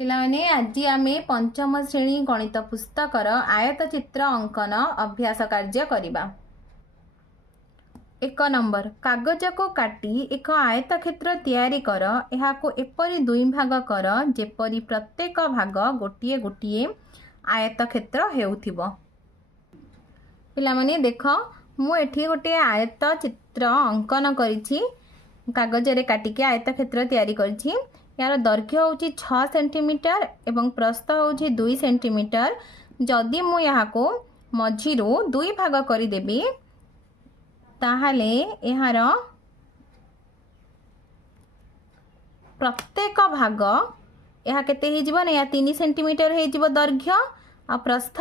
पिलाने आज आम पंचम श्रेणी गणित पुस्तकर आयतचित्र अंकन अभ्यास कार्य करिबा। 1 नंबर कागज को काटी एक आयतक्षेत्र तैयारी कर। एहाको एपरी दुई भाग कर जेपरी प्रत्येक भाग गोटिए गोटिए आयतक्षेत्र हेउथिबो। पिलाने देख मु एठी गोटे आयतचित्र अंकन करिछि। कागज रे काटिके आयतक्षेत्र तैयारी करिछि। यार दैर्घ्य होची 6 सेंटीमीटर एवं प्रस्थ होची 2 सेंटीमीटर। जदि मु यहाँ मझीरू दुई भाग करदेवी ताहले यार प्रत्येक भाग यह केते ही जीवन या 3 सेंटीमीटर हे जीव दैर्घ्य आ प्रस्थ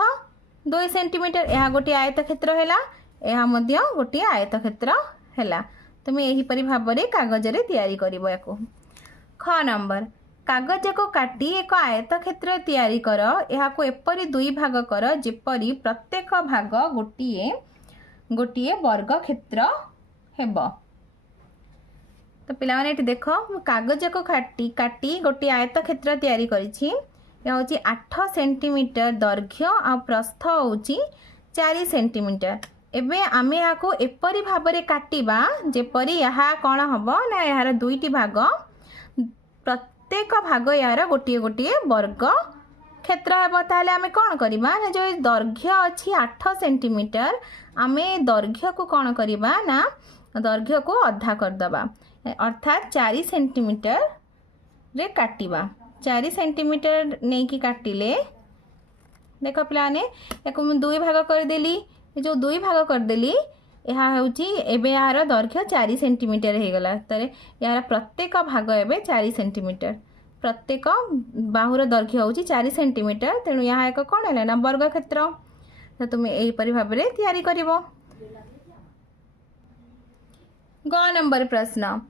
2 सेंटीमीटर। यह गोटे आयतक्षेत्र हैला, यह मध्य गोटे आयतक्षेत्र हैला। तुम यही परि भाव रे कागज रे तैयारी करिवो याको। ख नंबर कागज को काटी एक आयतक्षेत्र तैयारी कर। एहाको एपरी दुई भाग कर जेपरी प्रत्येक भाग गोटिए गोटिए वर्ग क्षेत्र हेबो। तो पिला माने एठी देखो कागज को काटी काटी गोटे आयतक्षेत्र तैयारी करिछि। या होची 8 सेंटीमीटर दैर्घ्य आ प्रस्थ होची 4 सेंटीमीटर। एबे आमे याको एपरी भाव रे काटिबा जेपरी यहा कोन हबो ना यार दुईटी भाग प्रत्येक भाग यार गोटे गोटे वर्ग क्षेत्र हेबो। ताहले आमे कोन करिबा ना जो दैर्घ्य अछि 8 सेंटीमीटर आमे दैर्घ्य को कोन करिबा ना दैर्घ्य को अधा कर दबा अर्थात 4 सेंटीमीटर रे काटिबा। 4 सेंटीमीटर नै कि काटिले देखो पिलाने एको मु दुई भाग कर देली। जो दुई भाग कर देली यहाँ हूँ एवं यार दैर्घ्य 4 सेंटीमीटर हो गला। तारे यार प्रत्येक भाग एवं 4 सेंटीमीटर प्रत्येक बाहुर दैर्घ्य हूँ 4 सेंटीमीटर। तेणु यहाँ एक कौन है ना वर्ग क्षेत्र। तो तुम यहीपरि भाव में तैयारी करिवो। ग नंबर प्रश्न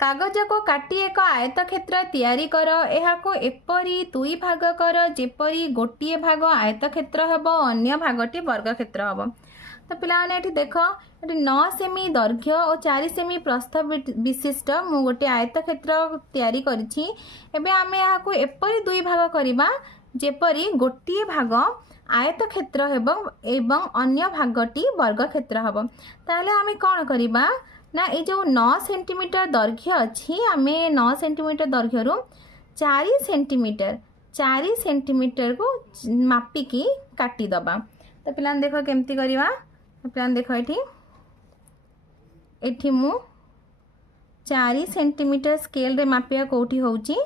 कागज को काटी एक आयतक्षेत्र तैयारी कर। एहाको एपरी दुई भाग कर जेपरी गोटिए भाग आयतक्षेत्र हेबो अन्य भागटी वर्ग क्षेत्र हेबो। तो पिलाने एठी देखो एठी 9 सेमी दैर्घ्य और 4 सेमी प्रस्थ विशिष्ट मु गोटे आयतक्षेत्र तैयारी करिछि। एबे आमे याको एपरी दुई भाग करिबा जेपरी गोटिए भाग आयतक्षेत्र हेबो एवं अन्य भागटी वर्ग क्षेत्र हेबो। ताले आमे कोन करिबा ना ये जो 9 सेंटीमीटर दैर्घ्य अच्छी आमे 9 सेंटीमीटर दैर्घ्य रु 4 सेंटीमीटर को मापिकी काटी दबा। तो पिलान देखो केमती करिवा। पिलान देखो एठी मु 4 सेंटीमीटर स्केल रे मापिया कोठी होउची।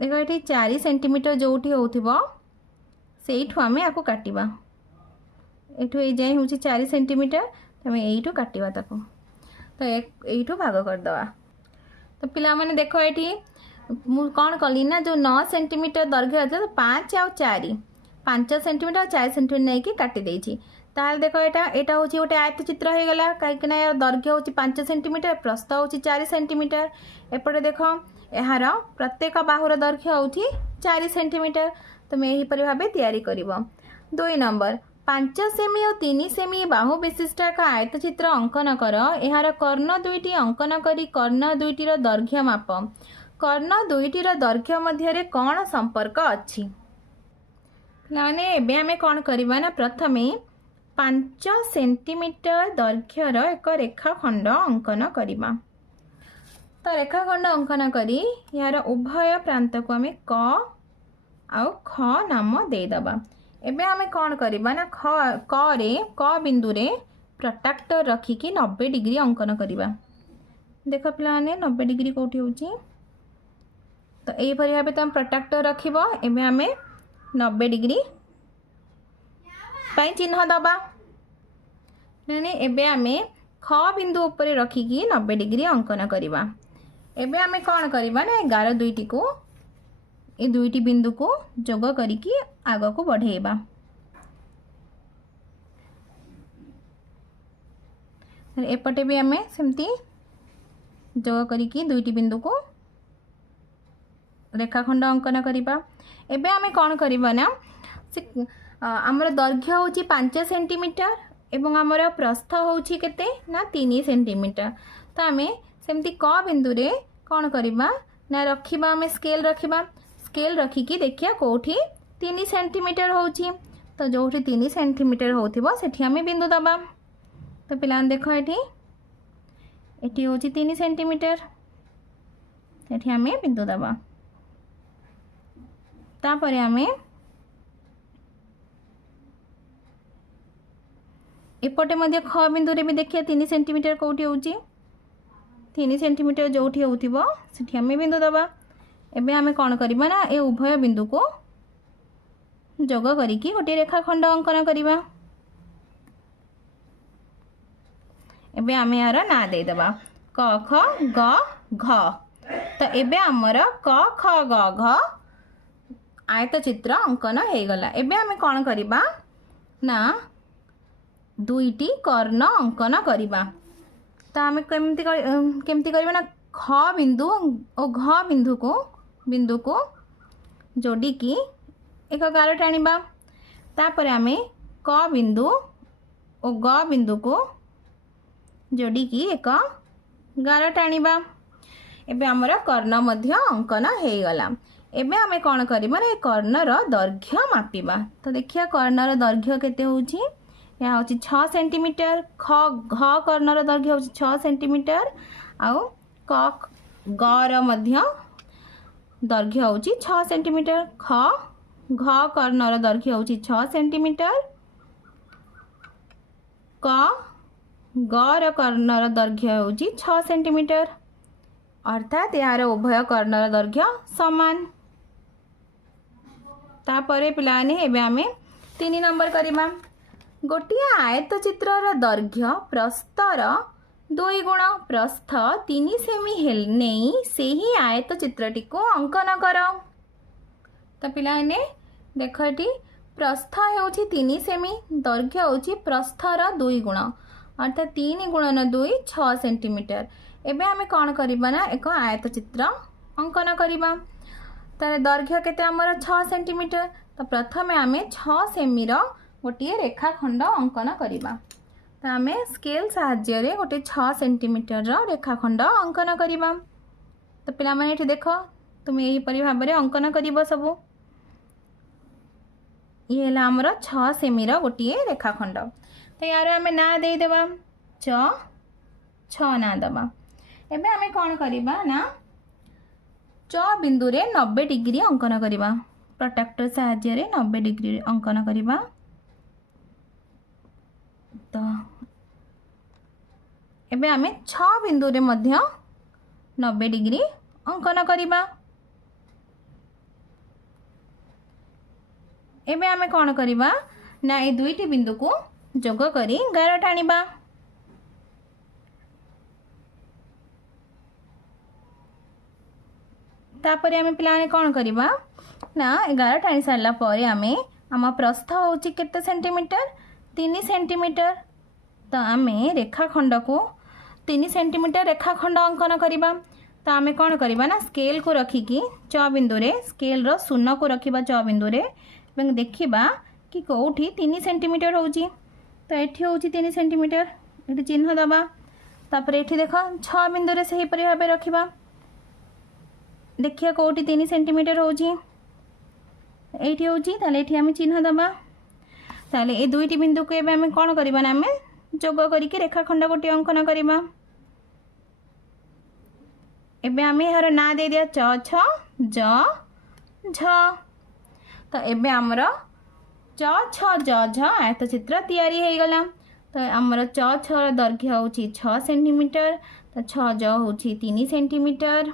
देखो एठी 4 सेंटीमीटर जोठी होउथिबो सेइठु आमे आको काटिबा। एठु ए जाय होउची 4 सेंटीमीटर तमें यू काटिबा ताको। तो यू भाग कर दवा। तो पिला माने देखो ये कौन कली ना जो 9 सेंटीमीटर दैर्घ्य अच्छे तो 5 और 4 5 सेंटीमीटर 4 सेंटीमीटर नहीं कि काटी देछि। ताल देखो एटा होची गोटे आयतचित्र हो गला कहीं यार दैर्घ्य होची 5 सेंटीमीटर प्रस्थ होची 4 सेंटीमीटर। एपटे देखो यार प्रत्येक बाहुर दैर्घ्य होची 4 सेंटीमीटर। तुम यहीपरि भाव तैयारी करिवो। 2 नंबर 5 सेमी और 3 सेमी बाहु विशिष्ट एक आयतचित्र अंकन कर। यार कर्ण दुईटी अंकन करी कर्ण दुईटीर दैर्घ्य माप। कर्ण दुईटीर दैर्घ्य मध्य कौन संपर्क अच्छी माने एबे आमे कौन करबा ना प्रथमे 5 सेंटीमीटर दैर्घ्यर एक रेखाखंड अंकन करबा। तो रेखाखंड अंकन करी यार उभय प्रांत को आमे क आउ ख नाम देदबा। एबे हमें कौन करबा ना क बिंदु रे प्रोट्रैक्टर रखिकी 90 डिग्री अंकन करबा। देखो पिलाने 90 डिग्री कोठी होची। तो एही परि भाबे तुम प्रोट्रैक्टर रखिबो। एबे हमें 90 डिग्री पई चिन्ह दबा। माने एबे हमें ख बिंदु ऊपर रखिकी 90 डिग्री अंकन करबा। एबे हमें कौन करबा ना 11 दुईटी को ये दुईटी बिंदु को जोग करिकी आग को बढ़ेबा। एपटे भी आमे सेमती जोग करिकी दुईटी बिंदु को रेखाखंड अंकन करिबा। एबे आमे कौन करिबा ना से हमर दैर्घ्य होची 5 सेंटीमीटर एवं हमर प्रस्थ होची केते ना 3 सेंटीमीटर। तो आमे सेमती क बिंदु रे कौन करिबा ना रखिबा आमे स्केल रखिबा स्केल रखिकी देखिया कोठी 3 सेंटीमीटर होची तो जोठी 3 सेंटीमीटर होथिबो सेठी आमे बिंदु दबा तो पिलान देखो एठी होची 3 सेंटीमीटर एठी आमे बिंदु दबा तापरे आमे एपटे मध्य ख बिंदु रे भी देखिए 3 सेंटीमीटर कोठी होची 3 सेंटीमीटर जोठी होथिबो सेठी आमे बिंदु दबा एबे आमे कोन करबा ना ए उभय बिंदु को जोग करिकी गोटे रेखाखंड अंकन करबा एबे आमे यार ना दे देबा क ख ग घ तो एबे हमर क ख ग घ आयत चित्र अंकन हे गला एबे आमे कोन करबा ना दुईटी कर्ण अंकन करबा तो आमे केमती करबा ना ख बिंदु और घ बिंदु को जोड़ी की एक गार टाणीबा तापर आमे क बिंदु और ग बिंदु को जोड़ी की एक गार टाणीबा एबे हमर कर्ण मध्य अंकन हे गला एबे आमे कोन करबा ना कर्णर दैर्घ्य मापिबा तो देखिया कर्णर दैर्घ्य केते होची या होची 6 सेंटीमीटर घ कर्णर दैर्घ्य होची 6 सेंटीमीटर आउ क ग र मध्य दैर्घ्य होची 6 सेंटीमीटर घ कर्णर दैर्घ्य होची 6 सेंटीमीटर क ग र कर्णर दैर्घ्य होची 6 सेंटीमीटर अर्थात यार उभय कर्णर दैर्घ्य समान तापरे पिलाने एबे आमे 3 नंबर करिबा गोटिया आयत चित्रर दैर्घ्य प्रस्थर 2 गुण प्रस्थ 3 सेमी हेल नहीं सेही आयत चित्रटी को अंकन कर तो पिलाने देख ये प्रस्थ होची 3 सेमी दैर्घ्य होची प्रस्थर 2 गुण अर्थात 3 गुणन 2 6 सेंटीमीटर एबे आमे कोन करबा ना एक आयत चित्र अंकन करबा तार दैर्घ्य केते हमर 6 सेंटीमीटर तो प्रथमे आमे 6 सेमी रो गोटे रेखाखंड अंकन करबा तो आमे स्केल साहाय्य रे गोटे 6 सेंटीमीटर रो रेखाखंड अंकन करबा तो पिला माने एठी देखो तुम यही परि भाव रे अंकन करबो सब ये है आमर 6 सेमी गोटे रेखाखंड तो यार आम ना दे देबा छ ना दबा एबे आमे कौन करबा ना च बिंदु रे 90 डिग्री अंकन करबा प्रोट्रैक्टर साहाय्य रे 90 डिग्री अंकन करबा तो एबे आमे 6 बिंदु रे मध्य 90 डिग्री अंकन करबा एबे आमे कौन करबा ना ए दुईटी बिंदु को जोग करी गार टाणीबा तापर आमे पिलाने कौन करबा ना 11 टाणी सारला परे आमे आम प्रस्थ होची केते सेंटीमीटर 3 सेंटीमीटर तो आमे रेखाखंड को 3 सेंटीमीटर रेखाखंड अंकन करबा तो आमे कौन करबा ना स्केल को रखिकी च बिंदु रे स्केल रो शून्य को रखिबा च बिंदु रे एवं देखिबा कि कोठी 3 सेंटीमीटर होची तो एठी होची 3 सेंटीमीटर एठी चिन्ह दबा तापर एठी देखो 6 बिंदु रे सही परि भाबे रखिबा देखिया कोठी 3 सेंटीमीटर होची एठी होची ताले एठी हम चिन्ह दबा ताले ए दुईटी बिंदु को एबे हम कोन करबा ना हम जोग करिके रेखाखंड गोटे अंकन करबा एबे हम यार ना दे दिया च छ ज झ तो एबे हमर च छ ज झ आयत चित्र तैयारी हे गला तो हमर च छ दैर्घ्य होची 6 सेंटीमीटर तो 6 ज होची 3 सेंटीमीटर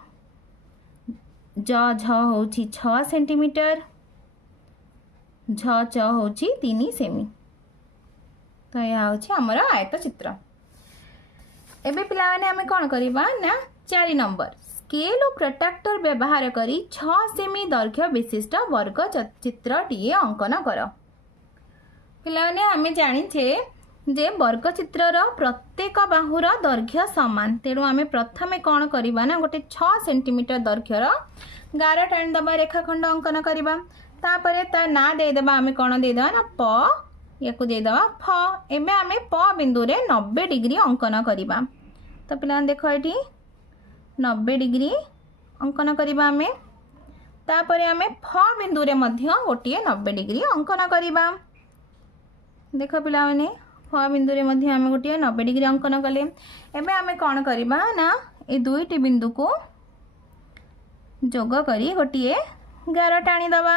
ज झ होची 6 सेंटीमीटर झ च होची 3 सेमी तो यह होची हमर आयत चित्र एबे पिला माने हमें कोन करबा ना 4 नंबर स्केल और प्रोट्रैक्टर व्यवहार करी 6 सेमी दैर्घ्य विशिष्ट वर्ग चित्र टीए अंकन कर पिलाने आमे जानिछे जे वर्ग चित्रर प्रत्येक बाहुर दैर्घ्य समान तेणु आमे प्रथमे कौन करबा ना गोटे 6 सेंटीमीटर दैर्घ्यर गार टाणी दबा रेखाखंड अंकन करबा तापरे ता ना दे देबा आमे कौन दे देबा ना प याकू दे देबा फ एबे आमे प बिंदु रे 90 डिग्री अंकन करबा तो पिला देखो एठी 90 डिग्री अंकन करवा आमे तापर आमे फ बिंदु रे मध्य गोटे 90 डिग्री अंकन करवा। देख पिला माने फ बिंदु रे मध्य आमे गोटे 90 डिग्री अंकन कले। एबे आमे कौन करवा ना ए दुईटी बिंदु को जोग करी गोटे गार टाणी दवा।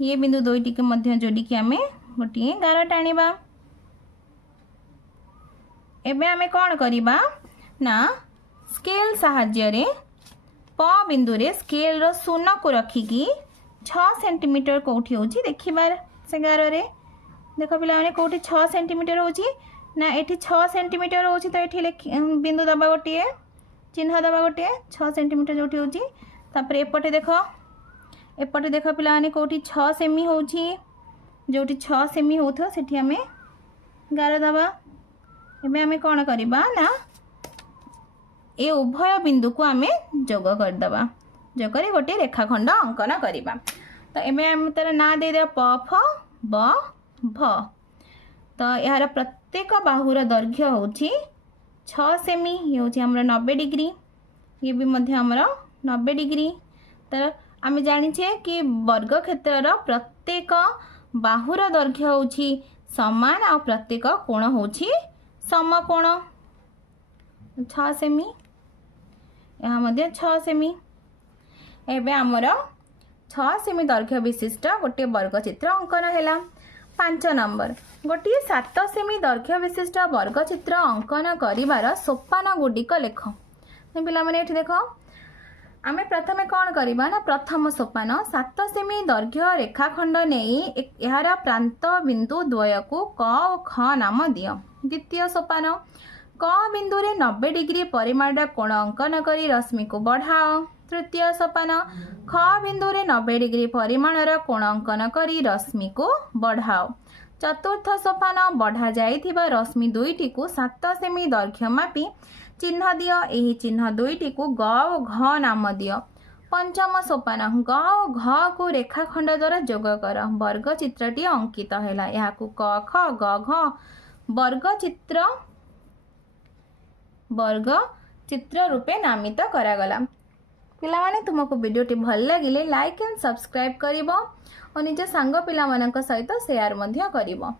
ये बिंदु दुईटी के मध्य जोड़ी की आमे गोटे गार टाणीबा। एबे आमे कौन करवा ना स्केल साहाय्य रे प बिंदु रे स्केल रो शून्य को रखिकी 6 सेंटीमीटर कोठी होची देखिबार से गार रे। देख पिला माने कोठी 6 सेंटीमीटर होची ना एठी 6 सेंटीमीटर होची तो एठी बिंदु दबा गोटे चिन्ह दबा गोटे 6 सेंटीमीटर जोठी होची। तापर एपटे देख पिला माने कोठी 6 सेमी होची जोठी 6 सेमी होथो सेठी आमे गार दबा। एबे आमे कोन करबा ना ए उभय बिंदु को आमे जोग कर दबा। जोग करी गोटे रेखाखंड अंकन करबा। तो एबे आमे तार ना दे दे प फ ब भ। तो यार प्रत्येक बाहुर दैर्घ्य होची 6 सेमी। ये होची हमर 90 डिग्री। ये भी मध्य हमर 90 डिग्री। तो आमे जानि छे कि वर्ग क्षेत्रर प्रत्येक बाहुर दैर्घ्य होची समान आ प्रत्येक कोण होची समकोण 6 सेमी। यहाँ मध्य 6 सेमी। एबे आमर 6 सेमी दैर्घ्य विशिष्ट गोटे वर्गचित्र अंकन हैला। 5 नंबर गोटे 7 सेमी दैर्घ्य विशिष्ट वर्गचित्र अंकन करिवार सोपान गुडिक लेख। पिला माने एठी देखो आमे प्रथमे कौन करबा ना प्रथम सोपान 7 सेमी दैर्घ्य रेखाखंड नेई यार प्रांत बिंदु द्वय को क और ख नाम दियो। द्वितीय सोपान क बिंदु रे 90 डिग्री परिमाण कोण अंकन करी रश्मि को बढ़ाओ। तृतीय सोपान ख बिंदु रे 90 डिग्री परिमाण कोण अंकन करी रश्मि को बढ़ाओ। चतुर्थ सोपान बढ़ा जाइथिबा रश्मि दुईटी को 7 सेमी दैर्घ्य मापी चिन्ह दियो। एही चिन्ह दुईटी को ग और घ नाम दियो। पंचम सोपान ग और घ को रेखाखंड द्वारा जोग कर वर्ग चित्रटी अंकित हैला। यहाँ को क ख ग घ वर्ग चित्र रूपे नामित करागला। पिला माने तुमको वीडियोटी भल लागिले लाइक एंड सब्सक्राइब करिवो और निज सांग पिला मानक सहित शेयर मध्य करिवो।